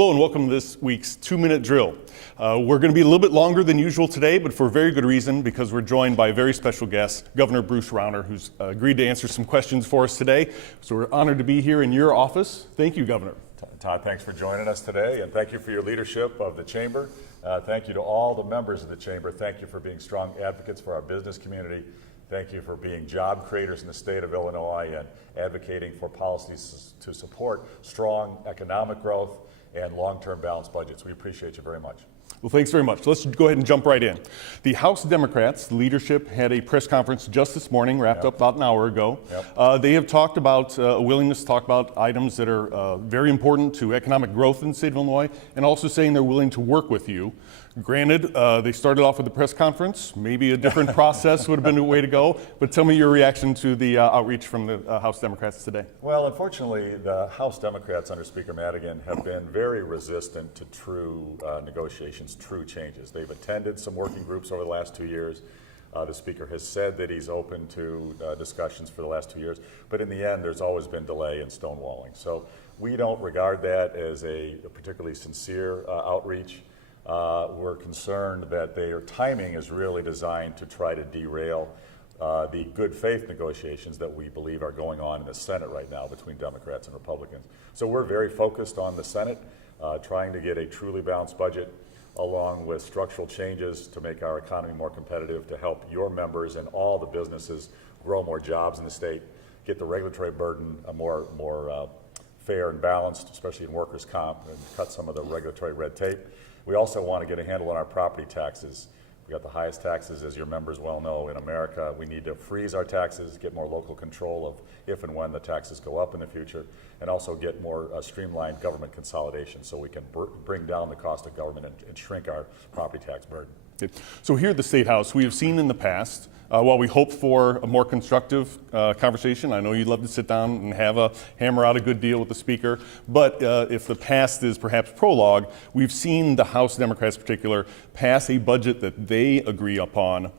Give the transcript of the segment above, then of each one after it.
Hello and welcome to this week's 2-minute drill. We're going to be a little bit longer than usual today, but for a very good reason, because we're joined by a very special guest, Governor Bruce Rauner, who's agreed to answer some questions for us today. So we're honored to be here in your office. Thank you, Governor. Todd, thanks for joining us today, and thank you for your leadership of the Chamber. Thank you to all the members of the Chamber. Thank you for being strong advocates for our business community. Thank you for being job creators in the state of Illinois and advocating for policies to support strong economic growth and long-term balanced budgets. We appreciate you very much. Well, thanks very much. Let's go ahead and jump right in. The House Democrats leadership had a press conference just this morning, wrapped up about an hour ago. They have talked about a willingness to talk about items that are very important to economic growth in the state of Illinois, and also saying they're willing to work with you. Granted, they started off with the press conference. Maybe a different process would have been the way to go. But tell me your reaction to the outreach from the House Democrats today. Well, unfortunately, the House Democrats under Speaker Madigan have been very resistant to true negotiations, true changes. They've attended some working groups over the last 2 years. The Speaker has said that he's open to discussions for the last 2 years. But in the end, there's always been delay and stonewalling. So we don't regard that as a particularly sincere outreach. We're concerned that their timing is really designed to try to derail the good faith negotiations that we believe are going on in the Senate right now between Democrats and Republicans. So we're very focused on the Senate, trying to get a truly balanced budget along with structural changes to make our economy more competitive, to help your members and all the businesses grow more jobs in the state, get the regulatory burden more fair and balanced, especially in workers' comp, and cut some of the regulatory red tape. We also want to get a handle on our property taxes. We got the highest taxes, as your members well know, in America. We need to freeze our taxes, get more local control of if and when the taxes go up in the future, and also get more streamlined government consolidation so we can bring down the cost of government and shrink our property tax burden. So here at the State House, we have seen in the past, while we hope for a more constructive conversation, I know you'd love to sit down and hammer out a good deal with the Speaker, but if the past is perhaps prologue, we've seen the House Democrats in particular pass a budget that they agree upon,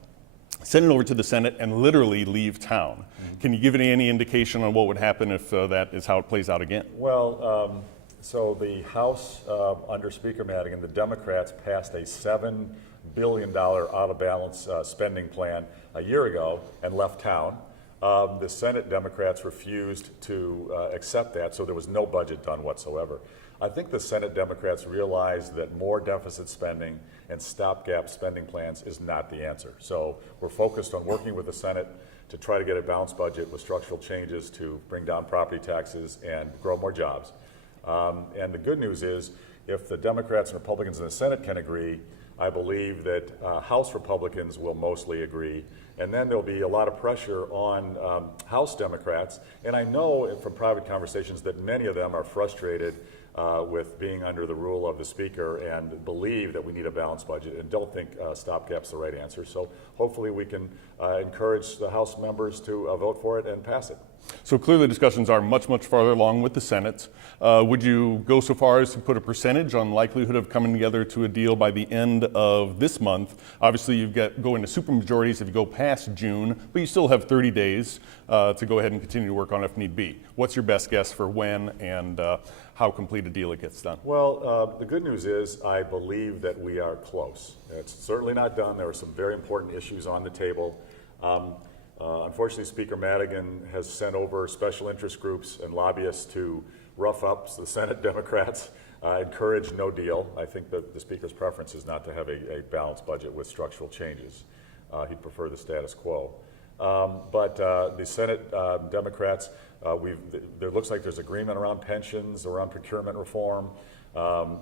send it over to the Senate, and literally leave town. Mm-hmm. Can you give any indication on what would happen if that is how it plays out again? Well, so the House, under Speaker Madigan, the Democrats passed a $7 billion out-of-balance spending plan a year ago and left town. The Senate Democrats refused to accept that, so there was no budget done whatsoever. I think the Senate Democrats realized that more deficit spending and stopgap spending plans is not the answer. So we're focused on working with the Senate to try to get a balanced budget with structural changes to bring down property taxes and grow more jobs. And the good news is, if the Democrats and Republicans in the Senate can agree, I believe that House Republicans will mostly agree, and then there'll be a lot of pressure on House Democrats. And I know from private conversations that many of them are frustrated with being under the rule of the Speaker and believe that we need a balanced budget and don't think stopgap's the right answer. So hopefully we can encourage the House members to vote for it and pass it. So clearly discussions are much, much farther along with the Senate. Would you go so far as to put a percentage on likelihood of coming together to a deal by the end of this month? Obviously, you go into supermajorities if you go past June, but you still have 30 days to go ahead and continue to work on if need be. What's your best guess for when and how complete a deal it gets done? Well, the good news is I believe that we are close. It's certainly not done. There are some very important issues on the table. Unfortunately, Speaker Madigan has sent over special interest groups and lobbyists to rough up the Senate Democrats, encourage no deal. I think that the Speaker's preference is not to have a balanced budget with structural changes. He'd prefer the status quo. But the Senate Democrats, there looks like there's agreement around pensions, around procurement reform.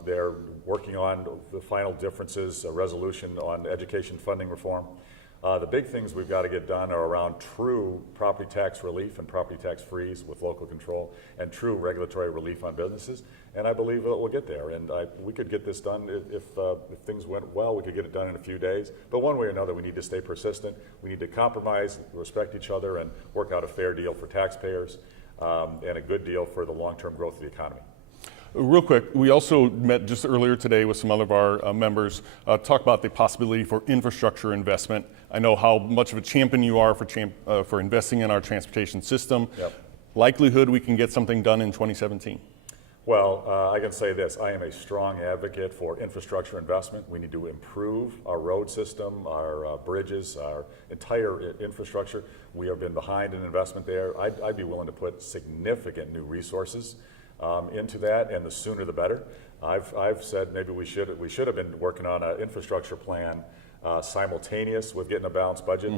They're working on the final differences, a resolution on education funding reform. The big things we've got to get done are around true property tax relief and property tax freeze with local control and true regulatory relief on businesses. And I believe that we'll get there. And we could get this done if things went well. We could get it done in a few days. But one way or another, we need to stay persistent. We need to compromise, respect each other, and work out a fair deal for taxpayers and a good deal for the long-term growth of the economy. Real quick, we also met just earlier today with some of our members, talk about the possibility for infrastructure investment. I know how much of a champion you are for investing in our transportation system. Yep. Likelihood we can get something done in 2017? Well, I can say this. I am a strong advocate for infrastructure investment. We need to improve our road system, our bridges, our entire infrastructure. We have been behind in investment there. I'd be willing to put significant new resources into that, and the sooner the better. I've said maybe we should have been working on an infrastructure plan simultaneous with getting a balanced budget.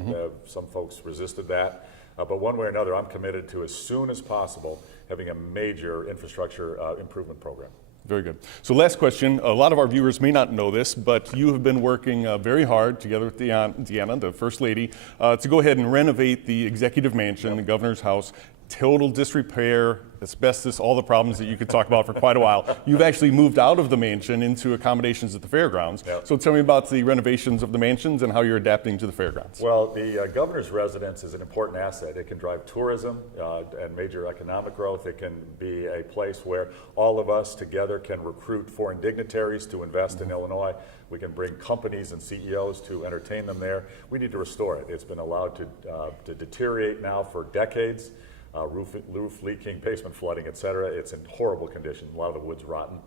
Some folks resisted that. But one way or another, I'm committed to, as soon as possible, having a major infrastructure improvement program. Very good. So last question. A lot of our viewers may not know this, but you have been working very hard together with Deanna, the First Lady, to go ahead and renovate the Executive Mansion, the Governor's House. Total disrepair, asbestos, all the problems that you could talk about for quite a while. You've actually moved out of the mansion into accommodations at the fairgrounds. Yep. So tell me about the renovations of the mansions and how you're adapting to the fairgrounds. Well, the governor's residence is an important asset. It can drive tourism and major economic growth. It can be a place where all of us together can recruit foreign dignitaries to invest in Illinois. We can bring companies and CEOs to entertain them there. We need to restore it. It's been allowed to deteriorate now for decades. Roof leaking, basement flooding, et cetera. It's in horrible condition. A lot of the wood's rotten.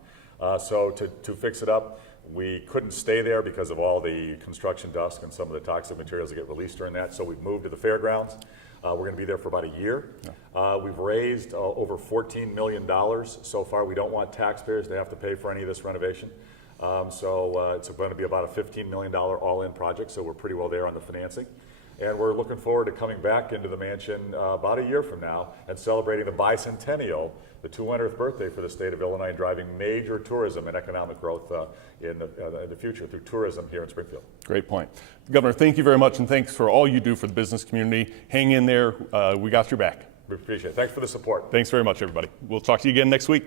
So to fix it up, we couldn't stay there because of all the construction dust and some of the toxic materials that get released during that. So we've moved to the fairgrounds. We're going to be there for about a year. We've raised over $14 million so far. We don't want taxpayers to have to pay for any of this renovation. So it's going to be about a $15 million all-in project. So we're pretty well there on the financing. And we're looking forward to coming back into the mansion about a year from now and celebrating the bicentennial, the 200th birthday for the state of Illinois, and driving major tourism and economic growth in the future through tourism here in Springfield. Great point. Governor, thank you very much, and thanks for all you do for the business community. Hang in there. We got your back. We appreciate it. Thanks for the support. Thanks very much, everybody. We'll talk to you again next week.